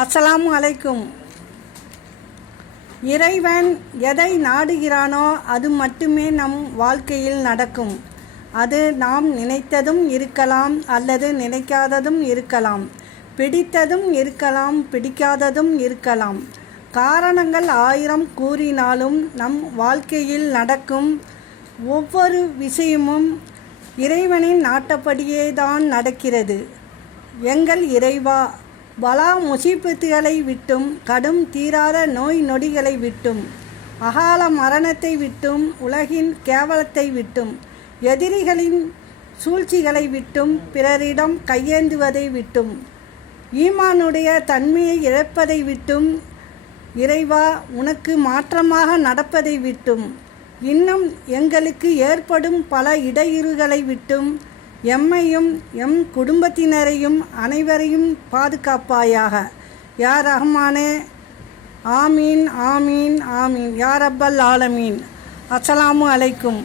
அஸ்ஸலாமு அலைக்கும். இறைவன் எதை நாடுகிறானோ அது மட்டுமே நம் வாழ்க்கையில் நடக்கும். அது நாம் நினைத்ததும் இருக்கலாம், அல்லது நினைக்காததும் இருக்கலாம், பிடித்ததும் இருக்கலாம், பிடிக்காததும் இருக்கலாம். காரணங்கள் 1000 கூறினாலும் நம் வாழ்க்கையில் நடக்கும் ஒவ்வொரு விஷயமும் இறைவனின் நாட்டப்படியே தான் நடக்கிறது. எங்கள் இறைவா, பலா முசீபத்துகளை விட்டும், கடும் தீராத நோய் நொடிகளை விட்டும், அகால மரணத்தை விட்டும், உலகின் கேவலத்தை விட்டும், எதிரிகளின் சூழ்ச்சிகளை விட்டும், பிறரிடம் கையேந்துவதை விட்டும், ஈமானுடைய தன்மையை இழப்பதை விட்டும், இறைவா உனக்கு மாற்றமாக நடப்பதை விட்டும், இன்னும் எங்களுக்கு ஏற்படும் பல இடையூறுகளை விட்டும் எம்மையும் எம் குடும்பத்தினரையும் அனைவரையும் பாதுகாப்பாயாக. யா ரஹ்மானே, ஆமீன் ஆமீன் ஆமீன் யா ரப்பல் ஆலமீன். அஸ்ஸலாமு அலைக்கும்.